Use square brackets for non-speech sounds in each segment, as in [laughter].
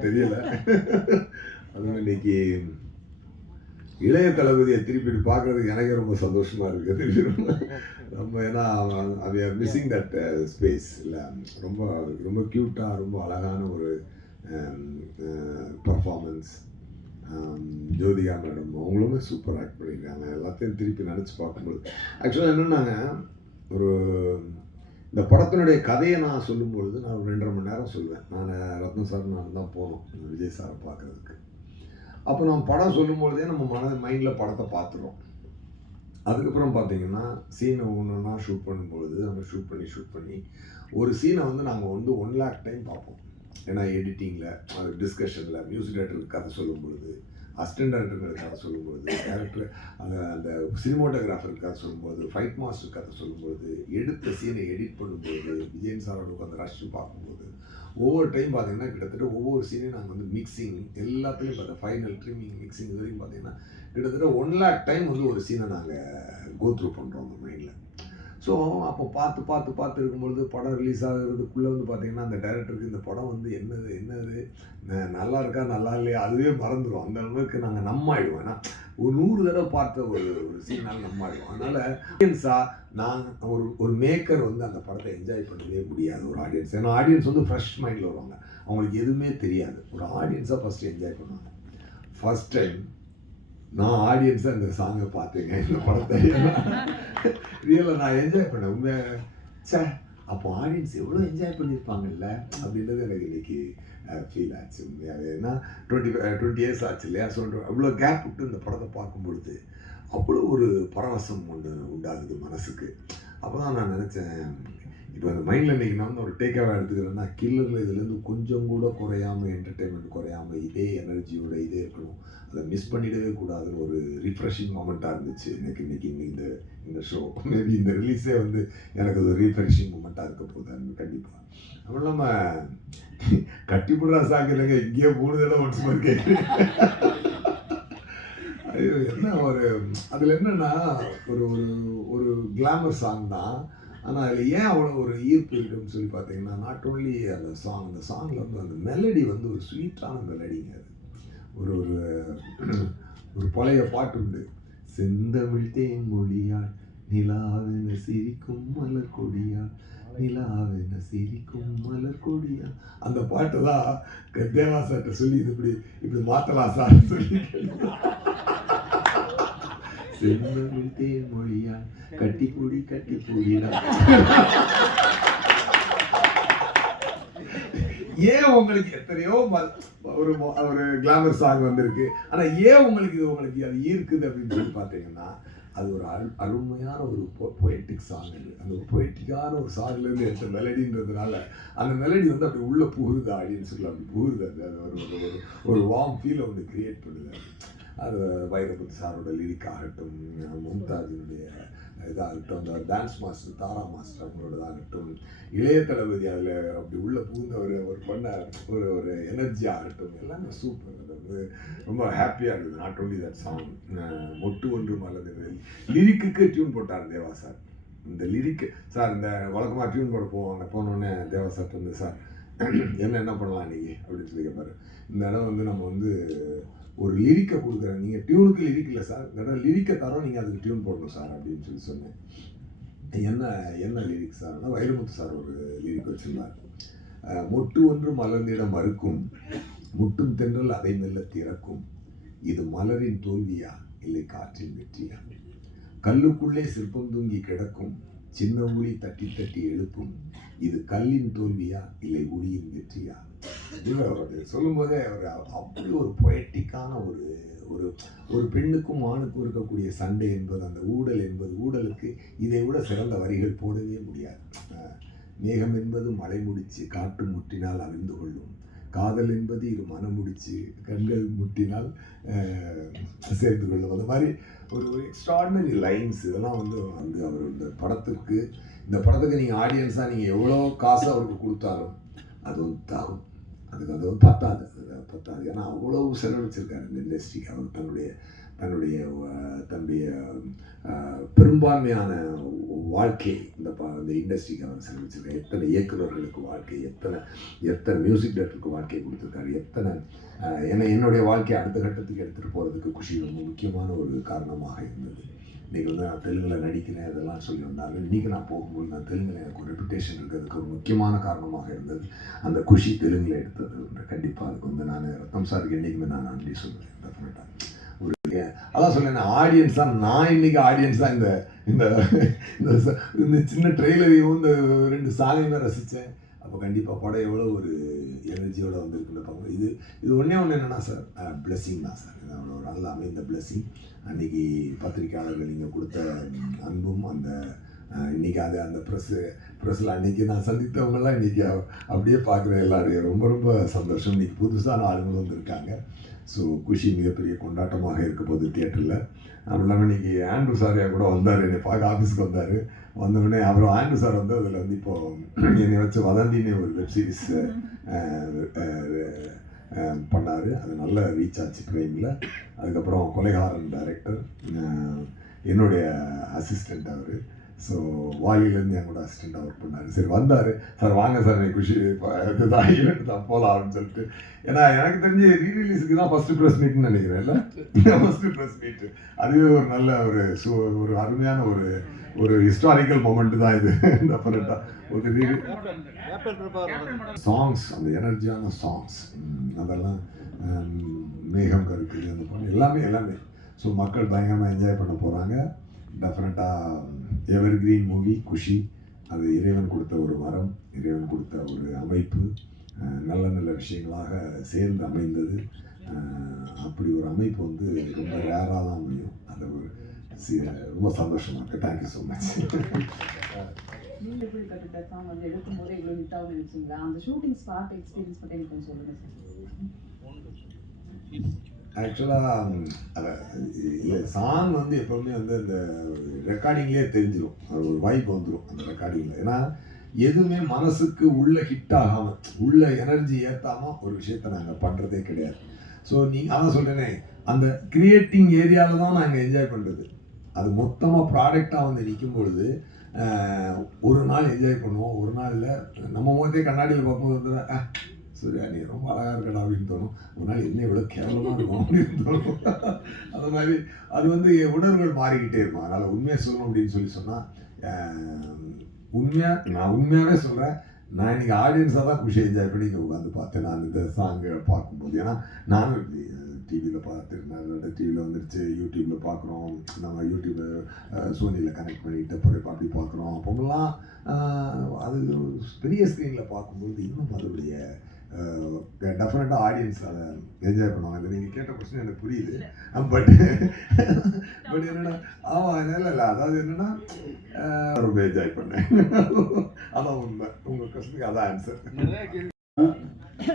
தெரியல அதுவும் இன்னைக்கு இளைய தளபதியை திருப்பி பார்க்கறதுக்கு எனக்கே ரொம்ப சந்தோஷமா இருக்கு திருப்பி நம்ம ஏன்னா மிஸ்ஸிங் தட் ஸ்பேஸ் இல்லை ரொம்ப ரொம்ப க்யூட்டாக ரொம்ப அழகான ஒரு பர்ஃபார்மன்ஸ் ஜோதிகா மேடம் அவங்களுமே சூப்பர் ஆக்ட் பண்ணியிருக்காங்க எல்லாத்தையும் திருப்பி நினச்சி பார்க்கும்போது ஆக்சுவலாக என்னென்னாங்க ஒரு இந்த படத்தினுடைய கதையை நான் சொல்லும் பொழுது நான் ஒரு ரெண்டரை மணி நேரம் சொல்லுவேன் நான் ரத்ன சார் நான் தான் போனோம் விஜய் சாரை பார்க்குறதுக்கு. அப்போ நம்ம படம் சொல்லும்பொழுதே நம்ம மன மைண்டில் படத்தை பார்த்துருவோம் அதுக்கப்புறம் பார்த்தீங்கன்னா சீனை ஒன்று ஒன்றா ஷூட் பண்ணும்பொழுது நம்ம ஷூட் பண்ணி ஷூட் பண்ணி ஒரு சீனை வந்து நாங்கள் வந்து ஒன் லேக் டைம் பார்ப்போம். ஏன்னா எடிட்டிங்கில் அது டிஸ்கஷனில் மியூசிக் டேரக்டருக்கு கதை சொல்லும் பொழுது அசிஸ்டன்ட் டேரக்டருக்கு கதை சொல்லும்போது டேரக்டர் அந்த அந்த சினிமோட்டோகிராஃபர் கதை சொல்லும்போது ஃபைட் மாஸ்டர் கதை சொல்லும்போது எடுத்த சீனை எடிட் பண்ணும்போது விஜயன் சாரோட உட்காந்து ரஷ்யம் பார்க்கும்போது ஒவ்வொரு டைம் பார்த்தீங்கன்னா கிட்டத்தட்ட ஒவ்வொரு சீனையும் நாங்கள் வந்து மிக்சிங் எல்லாத்துலேயும் பார்த்தோம் ஃபைனல் ட்ரிமிங் மிக்சிங் இது வரைக்கும் பார்த்தீங்கன்னா கிட்டத்தட்ட ஒன் லேக் டைம் வந்து ஒரு சீனை நாங்கள் கோத்ரூ பண்ணுறோம் அந்த மைண்டில் ஸோ அப்போ பார்த்து பார்த்து பார்த்து இருக்கும்பொழுது படம் ரிலீஸ் ஆகிறதுக்குள்ளே வந்து பார்த்தீங்கன்னா அந்த டைரக்டருக்கு இந்த படம் வந்து என்னது என்னது நல்லா இருக்கா நல்லா இல்லையா அதுவே மறந்துடும் அந்த அளவுக்கு நாங்கள் நம்மாயிடுவோம். ஏன்னா ஒரு நூறு தடவை பார்த்த ஒரு ஒரு சீனால் நம்மாயிடுவோம். அதனால் ஆடியன்ஸாக நாங்கள் ஒரு ஒரு மேக்கர் வந்து அந்த படத்தை என்ஜாய் பண்ணவே முடியாது ஒரு ஆடியன்ஸ் ஏன்னா ஆடியன்ஸ் வந்து ஃப்ரெஷ் மைண்டில் வருவாங்க. அவங்களுக்கு எதுவுமே தெரியாது. ஒரு ஆடியன்ஸாக ஃபஸ்ட்டு என்ஜாய் பண்ணுவாங்க. ஃபர்ஸ்ட் டைம் நான் ஆடியன்ஸாக இந்த சாங்கை பார்த்தேங்க இந்த படத்தை. ரியலாக நான் என்ஜாய் பண்ணேன். உண்மையாக சே அப்போ ஆடியன்ஸ் எவ்வளோ என்ஜாய் பண்ணியிருப்பாங்கல்ல? அப்படின்றது எனக்கு இன்னைக்கு ஃபீல் ஆச்சு உண்மையாகவே ஏன்னா டுவெண்ட்டி டுவெண்ட்டி இயர்ஸ் ஆச்சு இல்லையா? ஸோ அவ்வளோ கேப் விட்டு இந்த படத்தை பார்க்கும்பொழுது அவ்வளோ ஒரு பரவசம் ஒன்று உண்டாகுது மனசுக்கு. அப்போ தான் நான் நினச்சேன் இப்போ அந்த மைண்டில் இன்றைக்கி நான் வந்து ஒரு டேக்காக எடுத்துக்கிறேன்னா கில்லரில் இதுலேருந்து கொஞ்சம் கூட குறையாமல் என்டர்டெயின்மெண்ட் குறையாமல் இதே எனர்ஜியோட இதே இருக்கணும். அதை மிஸ் பண்ணிடவே கூடாதுன்னு ஒரு ரிஃப்ரெஷிங் மூமெண்ட்டாக இருந்துச்சு. எனக்கு இன்னைக்கு இந்த இந்த ஷோ மேபி இந்த ரிலீஸே வந்து எனக்கு ஒரு ரீஃப்ரெஷிங் மூமெண்ட்டாக இருக்க போகுது. கண்டிப்பாக அப்புறம் இல்லாமல் கட்டி போடுறா இல்லைங்க. இங்கேயே மூணு தடவை ஒன்ஸ் மாதிரி கேட்குறேன் என்ன ஒரு அதில் என்னென்னா ஒரு ஒரு ஒரு கிளாமர் சாங் தான். ஆனால் அதில் ஏன் அவ்வளோ ஒரு ஈர்ப்பு இருக்குன்னு சொல்லி பார்த்தீங்கன்னா நாட் ஓன்லி அந்த சாங் அந்த சாங்கில் வந்து அந்த மெலடி வந்து ஒரு ஸ்வீட்டான மெலடிங்க அது. ஒரு ஒரு ஒரு பழைய பாட்டு உண்டு. செந்தமிழ் தேன்மொழியாள் நிலாவென சிரிக்கும் மலர் கொடியால் நிலாவென சிரிக்கும் மலர் கொடியா அந்த பாட்டு தான் க- தேவா சார்ட்ட சொல்லி இது இப்படி இப்படி மாத்தலாம் சார் சொல்லி செந்தமிழ் தேன்மொழியாள் கட்டி கூடி கட்டி பொடிடா ஏன் உங்களுக்கு எத்தனையோ ம- ஒரு ஒரு கிளாமர் சாங் வந்திருக்கு. ஆனால் ஏன் உங்களுக்கு இது உங்களுக்கு அது ஈர்க்குது அப்படின்னு சொல்லி பார்த்தீங்கன்னா அது ஒரு அரு அருமையான ஒரு பொயட்டிக் சாங் அது. அந்த ஒரு பொயட்டிக்கான ஒரு சாங்ல இருந்து எடுத்த மெலடின்றதுனால அந்த மெலடி வந்து அப்படி உள்ளே புகுது ஆடியன்ஸுக்குள்ள அப்படி புகுது அது. அது ஒரு ஒரு ஒரு ஒரு வார்ம் ஃபீலை ஒன்று கிரியேட் பண்ணுது அது. அது சாரோட லிரிக் ஆகட்டும் மும்தாஜினுடைய இதாகட்டும் அந்த டான்ஸ் மாஸ்டர் தாரா மாஸ்டர் அவங்களோடதாகட்டும் இளைய தளபதி அதில் அப்படி உள்ள பூந்த ஒரு ஒரு பண்ண ஒரு ஒரு எனர்ஜி ஆகட்டும் எல்லாமே சூப்பர் அது வந்து ரொம்ப ஹாப்பியாக இருக்குது நாட் ஓன்லி தட் சாங் மொட்டு ஒன்று மலர்ந்தது லிரிக்குக்கு டியூன் போட்டார் தேவா சார். இந்த லிரிக்கு சார் இந்த வழக்கமாக டியூன் போட போவாங்க போனோடனே தேவா சார் வந்து சார் [clears throat] என்ன என்ன பண்ணலாம் இன்னைக்கு அப்படின்னு சொல்லி கேட்பாரு இந்த இடம் வந்து நம்ம வந்து ஒரு லிரிக்கை கொடுக்குறேன். நீங்கள் டியூனுக்கு லிரிக் இல்லை சார் இந்த இடம் லிரிக்கை தரோம் நீங்கள் அதுக்கு டியூன் போடணும் சார் அப்படின்னு சொல்லி சொன்னேன். என்ன என்ன லிரிக் சார்னா வைரமுத்து சார் ஒரு லிரிக் வச்சுருந்தார். மொட்டு ஒன்று மலர்ந்திடம் மறுக்கும் முட்டும் தென்றல் அதை மெல்ல திறக்கும். இது மலரின் தோல்வியா? இல்லை காற்றின் வெற்றியா? கல்லுக்குள்ளே சிற்பம் தூங்கி கிடக்கும். சின்ன உளி தட்டி தட்டி எழுப்பும். இது கல்லின் தோல்வியா இல்லை உளியின் வெற்றியா? இது அவர் சொல்லும்போதே அவர் அப்படி ஒரு பொயட்டிக்கான ஒரு ஒரு ஒரு பெண்ணுக்கும் ஆணுக்கும் இருக்கக்கூடிய சண்டை என்பது அந்த ஊடல் என்பது ஊடலுக்கு இதை விட சிறந்த வரிகள் போடவே முடியாது. மேகம் என்பது மழை முடிச்சு காற்று முட்டினால் அவிழ்ந்து கொள்ளும். காதல் என்பது இது மனம் முடிச்சு கண்கள் முட்டினால் சேர்த்து சேர்ந்து கொள்ளும். அந்த மாதிரி ஒரு ஒரு எக்ஸ்ட்ராடினரி லைன்ஸ் இதெல்லாம் வந்து வந்து அவர் இந்த படத்துக்கு இந்த படத்துக்கு நீங்கள் ஆடியன்ஸாக நீங்கள் எவ்வளோ காசு அவருக்கு கொடுத்தாலும் அது வந்து தாகும். அதுக்கு அது வந்து பத்தாது. அது பத்தாது. ஏன்னா அவ்வளோ செலவழிச்சிருக்காரு இந்த இண்டஸ்ட்ரிக்கு அவர் தன்னுடைய தன்னுடைய தன்னுடைய பெரும்பான்மையான வாழ்க்கை. அந்த இண்டஸ்ட்ரிக்கு அவர் செலவிச்சிருக்காரு எத்தனை இயக்குநர்களுக்கு வாழ்க்கை எத்தனை எத்தனை மியூசிக் டேரக்டருக்கு வாழ்க்கையை கொடுத்துருக்காரு எத்தனை ஏன்னா என்னை என்னுடைய வாழ்க்கையை அடுத்த கட்டத்துக்கு எடுத்துகிட்டு போகிறதுக்கு குஷி ரொம்ப முக்கியமான ஒரு காரணமாக இருந்தது. இன்றைக்கி வந்து நான் தெலுங்கில் நடிக்கிறேன் அதெல்லாம் சொல்லி வந்தாலும் இன்றைக்கி நான் போகும்போது நான் தெலுங்கில் எனக்கு ஒரு ரெப்புடேஷன் இருக்கிறதுக்கு ஒரு முக்கியமான காரணமாக இருந்தது. அந்த குஷி தெலுங்கில் எடுத்தது கண்டிப்பாக அதுக்கு வந்து நான் ரத்தம் சாருக்கு என்றைக்குமே நான் நன்றி சொல்லுவேன். டெஃபினட்டாக ஒரு அதான் சொன்னேன் ஆடியன்ஸ் தான் நான் இன்னைக்கு ஆடியன்ஸ் தான் இந்த இந்த இந்த இந்த சின்ன ட்ரெய்லரையும் இந்த ரெண்டு சாங்கையுமே ரசித்தேன் அப்போ கண்டிப்பாக படம் எவ்வளோ ஒரு எனர்ஜியோட வந்திருக்குன்னு பார்க்கணும் இது இது ஒன்றே ஒன்று என்னென்னா சார் பிளஸ்ஸிங் தான் சார் இது அவ்வளோ ஒரு நல்ல அமைந்த பிளஸ்ஸிங் அன்னைக்கு பத்திரிக்கையாளர்கள் நீங்கள் கொடுத்த அன்பும் அந்த இன்றைக்கி இன்னைக்கு அது அந்த ப்ரெஸ்ஸு ப்ரெஸ்ஸில் அன்றைக்கி நான் சந்தித்தவங்கெல்லாம் இன்றைக்கி அப்படியே பார்க்குற எல்லாரையும் ரொம்ப ரொம்ப சந்தோஷம். இன்றைக்கி புதுசான ஆளுங்களும் வந்திருக்காங்க. ஸோ குஷி மிகப்பெரிய கொண்டாட்டமாக இருக்க போகுது தியேட்டரில் அதுவும் இல்லாமல் இன்றைக்கி ஆண்ட்ரூ சாரியா கூட வந்தார். என்னை பார்க்க ஆஃபீஸ்க்கு வந்தார். வந்தவுடனே அப்புறம் ஆண்ட்ரூ சார் வந்து அதில் வந்து இப்போது என்னை வச்சு வதந்தின்னு ஒரு வெப் சீரிஸ் பண்ணார். அது நல்ல ரீச் ஆச்சு ப்ரைமில் அதுக்கப்புறம் கொலைகாரன் டைரக்டர் என்னுடைய அசிஸ்டண்ட் அவர். ஸோ வாயிலேருந்து என் கூட அசிஸ்டண்ட்டாக ஒர்க் பண்ணார் சரி வந்தார் சார் வாங்க சார் எனக்கு குஷி இப்போ இதுதான் ஈவெண்ட் தான் போகலாம்னு சொல்லிட்டு ஏன்னா எனக்கு தெரிஞ்சு ரீரிலீஸுக்கு தான் ஃபஸ்ட்டு ப்ரெஸ் மீட்னு நினைக்கிறேன் இல்லை ஃபஸ்ட்டு ப்ரெஸ் மீட்டு அதுவே ஒரு நல்ல ஒரு சு ஒரு அருமையான ஒரு ஒரு ஹிஸ்டாரிக்கல் மொமெண்ட் தான் இது. [laughs] டெஃபினட்டாக ஒரு ரீ சாங்ஸ் அந்த எனர்ஜியான சாங்ஸ் அதெல்லாம் மேகம் கருக்குது அந்த பொண்ணு. எல்லாமே எல்லாமே. ஸோ மக்கள் பயங்கரமாக என்ஜாய் பண்ண போகிறாங்க டெஃபினட்டாக எவர் கிரீன் மூவி குஷி அது இறைவன் கொடுத்த ஒரு வரம் இறைவன் கொடுத்த ஒரு அமைப்பு நல்ல நல்ல விஷயங்களாக சேர்ந்து அமைந்தது. அப்படி ஒரு அமைப்பு வந்து ரொம்ப ரேராக தான் அமையும். அது ஒரு சி- ரொம்ப சந்தோஷமாக இருக்குது தேங்க்யூ ஸோ மச் அந்த ஷூட்டிங் ஸ்பாட் எக்ஸ்பீரியன்ஸ் மட்டும் எனக்கு கொஞ்சம் சொல்லுங்க சார் ஆக்சுவலாக அதை இல்லை சாங் வந்து எப்போவுமே வந்து அந்த ரெக்கார்டிங்லேயே தெரிஞ்சிடும் அது ஒரு வாய்ப்பு வந்துடும் அந்த ரெக்கார்டிங்கில் ஏன்னா எதுவுமே மனசுக்கு உள்ளே ஹிட் ஆகாமல் உள்ள எனர்ஜி ஏற்றாமல் ஒரு விஷயத்த நாங்கள் பண்ணுறதே கிடையாது. ஸோ நீ அதான் சொல்கிறேனே அந்த கிரியேட்டிங் ஏரியாவில் தான் நாங்கள் என்ஜாய் பண்ணுறது அது மொத்தமாக ப்ராடக்டாக வந்து நிற்கும் பொழுது ஒரு நாள் என்ஜாய் பண்ணுவோம். ஒரு நாளில் நம்ம முகத்தையே கண்ணாடியில் பார்க்கும்போது வந்து சூர்யா நீ ரொம்ப அழகாக இருக்கடா அப்படின்னு தோணும். ஒரு நாள் என்ன இவ்வளோ கேவலமாக இருக்கும் அப்படின்னு தோணும். அது மாதிரி அது வந்து என் உணர்வுகள் மாறிக்கிட்டே இருக்கும். அதனால் உண்மையாக சொல்லணும் அப்படின்னு சொல்லி சொன்னால் உண்மையாக நான் உண்மையாகவே சொல்கிறேன் நான் இன்றைக்கி ஆடியன்ஸாக தான் குஷி என்ஜாய் பண்ணி இங்கே உட்காந்து பார்த்தேன். நான் இந்த சாங்கை பார்க்கும்போது. ஏன்னா நானும் டிவியில் பார்த்துருந்தேன். டிவியில் வந்துருச்சு. யூடியூப்பில் பார்க்குறோம். நம்ம யூடியூப்பில் சோனியில் கனெக்ட் பண்ணிட்டு அப்படி அப்படி பார்க்குறோம். அப்போலாம் அது பெரிய ஸ்க்ரீனில் பார்க்கும்போது இன்னும் அதோடைய டெஃபினட்டாக ஆடியன்ஸ் அதை என்ஜாய் பண்ணுவாங்க அது நீங்கள் கேட்ட கொஸ்டின் எனக்கு புரியுது பட் பட் என்னன்னா ஆமாம் இல்லை இல்லை அதாவது என்னன்னா அஹ், ரொம்ப என்ஜாய் பண்ணேன். [laughs] அதான் உண்மை. உங்கள் கொஸ்டினுக்கு அதான் ஆன்சர்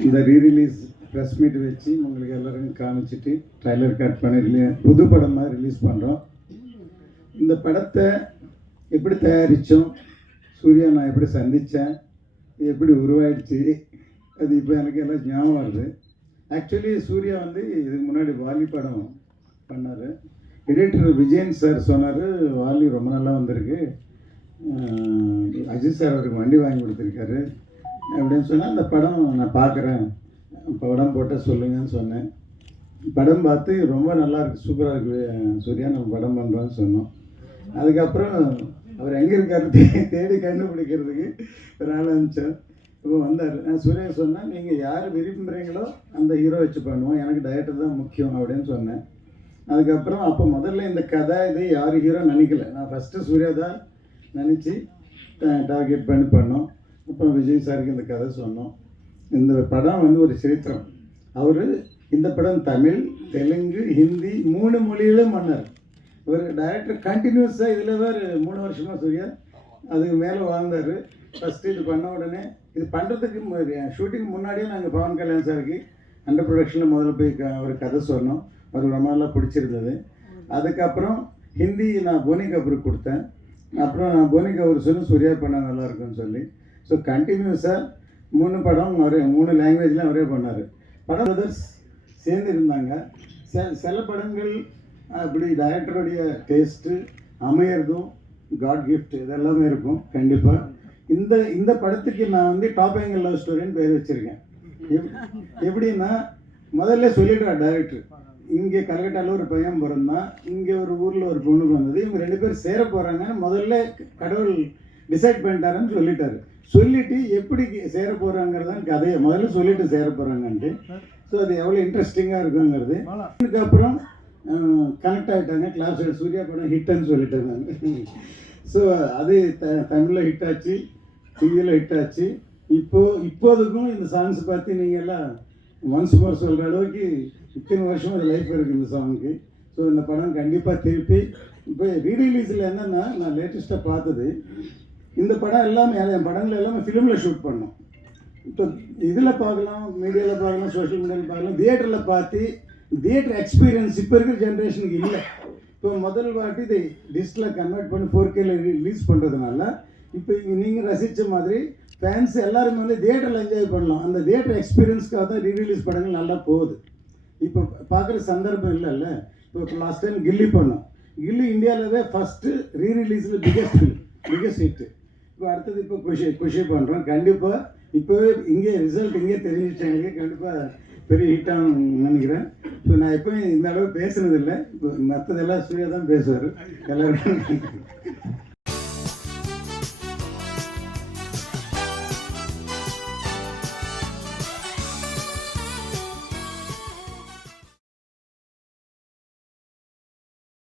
இந்த ரீரிலீஸ் ப்ரெஸ் மீட் வச்சு உங்களுக்கு எல்லாருக்கும் காமிச்சிட்டு ட்ரைலர் கட் பண்ணி ரிலீ- புது படமாக ரிலீஸ் பண்ணுறோம் இந்த படத்தை எப்படி தயாரித்தோம் சூர்யா நான் எப்படி சந்தித்தேன் எப்படி உருவாயிடுச்சு? அது இப்போ எனக்கு எல்லாம் ஞாபகம் வருது. ஆக்சுவலி சூர்யா வந்து இதுக்கு முன்னாடி வாலி படம் பண்ணார். எடிட்டர் விஜயன் சார் சொன்னார் வாலி ரொம்ப நல்லா வந்திருக்கு. அஜித் சார் அவருக்கு வண்டி வாங்கி கொடுத்துருக்காரு. அப்படின்னு சொன்னால் அந்த படம் நான் பார்க்குறேன். படம் போட்டால் சொல்லுங்கன்னு சொன்னேன். படம் பார்த்து ரொம்ப நல்லா இருக்கு சூப்பராக இருக்குது சூர்யா நம்ம படம் பண்ணுறோன்னு சொன்னோம். அதுக்கப்புறம் அவர் எங்கே இருக்காரு தேடி கண்டுபிடிக்கிறதுக்கு ஒரு ஆள் இப்போ வந்தார். நான் சூர்யா சொன்னேன் நீங்கள் யார் விரும்புகிறீங்களோ அந்த ஹீரோ வச்சு பண்ணுவோம். எனக்கு டைரக்டர் தான் முக்கியம் அப்படின்னு சொன்னேன். அதுக்கப்புறம் அப்போ முதல்ல இந்த கதை இது யார் ஹீரோ நினைக்கல. நான் ஃபஸ்ட்டு சூர்யா தான் நினச்சி டார்கெட் பண்ணி பண்ணோம். அப்போ விஜய் சாருக்கு இந்த கதை சொன்னோம். இந்த படம் வந்து ஒரு சரித்திரம். அவர் இந்த படம் தமிழ் தெலுங்கு ஹிந்தி மூணு மொழியிலும் பண்ணார் இவர் டைரக்டர் கண்டினியூஸாக இதில் தான் மூணு வருஷமாக சூர்யா அதுக்கு மேலே வாழ்ந்தார். ஃபஸ்ட்டு இது பண்ண உடனே இது பண்ணுறதுக்கு ஷூட்டிங் முன்னாடியே நாங்கள் பவன் கல்யாண் சாருக்கு அண்டர் ப்ரொடக்ஷனில் முதல்ல போய் அவர் கதை சொன்னோம். அவருக்கு ரொம்ப நல்லா பிடிச்சிருந்தது. அதுக்கப்புறம் ஹிந்தி நான் போனி கபூருக்கு கொடுத்தேன். அப்புறம் நான் போனி கபூர் சொல்லி சூர்யா பண்ண நல்லாயிருக்குன்னு சொல்லி. ஸோ கண்டினியூஸாக மூணு படம் அவரே மூணு லாங்குவேஜ்லாம் அவரே பண்ணார். படம் பிரதர்ஸ் சேர்ந்து இருந்தாங்க. சில சில படங்கள் அப்படி டைரக்டருடைய டேஸ்ட்டு அமையிறதும் காட் கிஃப்ட் இதெல்லாமே இருக்கும். கண்டிப்பாக இந்த இந்த படத்துக்கு நான் வந்து டாப் ஆங்கிள் லவ் ஸ்டோரின்னு பேர் வச்சுருக்கேன். எப் எப்படின்னா முதல்ல சொல்லிடுறார் டைரக்டர் இங்கே கல்கட்டாவில் ஒரு பையன் பிறந்தான். இங்கே ஒரு ஊரில் ஒரு பொண்ணு பிறந்தது. இவங்க ரெண்டு பேரும் சேர போகிறாங்கன்னு முதல்ல கடவுள் டிசைட் பண்ணிட்டாருன்னு சொல்லிட்டாரு. சொல்லிட்டு எப்படி சேர போகிறாங்கிறதான் கதையை. முதல்ல சொல்லிட்டு சேர போகிறாங்கன்ட்டு ஸோ அது எவ்வளோ இன்ட்ரெஸ்டிங்காக இருக்குங்கிறது. அதுக்கப்புறம் கனெக்ட் ஆகிட்டாங்க கிளாஸ் சூர்யா படம் ஹிட்டுன்னு சொல்லிட்டேன் இருந்தாங்க. ஸோ அது த தமிழில் ஹிட் ஆச்சு. டிவியில் ஹிட் ஆச்சு. இப்போ இப்போதுக்கும் இந்த சாங்ஸ் பார்த்து நீங்கள் எல்லாம் ஒன்ஸ் மோர் சொல்கிற அளவுக்கு இத்தனை வருஷம் ஒரு லைஃப் இருக்குது இந்த சாங்குக்கு ஸோ இந்த படம் கண்டிப்பாக திருப்பி இப்போ ரீரிலீஸில் என்னென்னா நான் லேட்டஸ்ட்டாக பார்த்தது இந்த படம் எல்லாமே என் படங்கள் எல்லாமே ஃபிலிமில் ஷூட் பண்ணோம். இப்போ இதில் பார்க்கலாம் மீடியாவில் பார்க்கலாம் சோஷியல் மீடியாவில் பார்க்கலாம் தியேட்டரில் பார்த்து தியேட்டர் எக்ஸ்பீரியன்ஸ் இப்போ இருக்கிற ஜென்ரேஷனுக்கு இல்லை. இப்போ முதல் வாட்டி இதை டிஜிட்டலில் கன்வெர்ட் பண்ணி ஃபோர் கேல ரிலீஸ் பண்ணுறதுனால இப்போ நீங்கள் ரசித்த மாதிரி ஃபேன்ஸ் எல்லாருமே வந்து தியேட்டரில் என்ஜாய் பண்ணலாம். அந்த தியேட்டர் எக்ஸ்பீரியன்ஸ்க்காக தான் ரீரிலீஸ் படங்கள் நல்லா போகுது. இப்போ பார்க்குற சந்தர்ப்பம் இல்லைல்ல. இப்போ லாஸ்ட் டைம் கில்லி பண்ணோம். கில்லி இந்தியாவிலவே ஃபஸ்ட்டு ரீரிலீஸில் பிகெஸ்ட் பிகெஸ்ட் ஹிட்டு இப்போ அடுத்தது இப்போ குஷி குஷி பண்ணுறோம் கண்டிப்பாக இப்போவே இங்கே ரிசல்ட் இங்கே தெரிஞ்சிச்சாங்க கண்டிப்பாக பெரிய ஹிட்டாக நினைக்கிறேன். ஸோ நான் எப்போயும் இந்த அளவு பேசுனதில்லை. இப்போ மற்றதெல்லாம் சூர்யா தான் பேசுவார். எல்லோரும்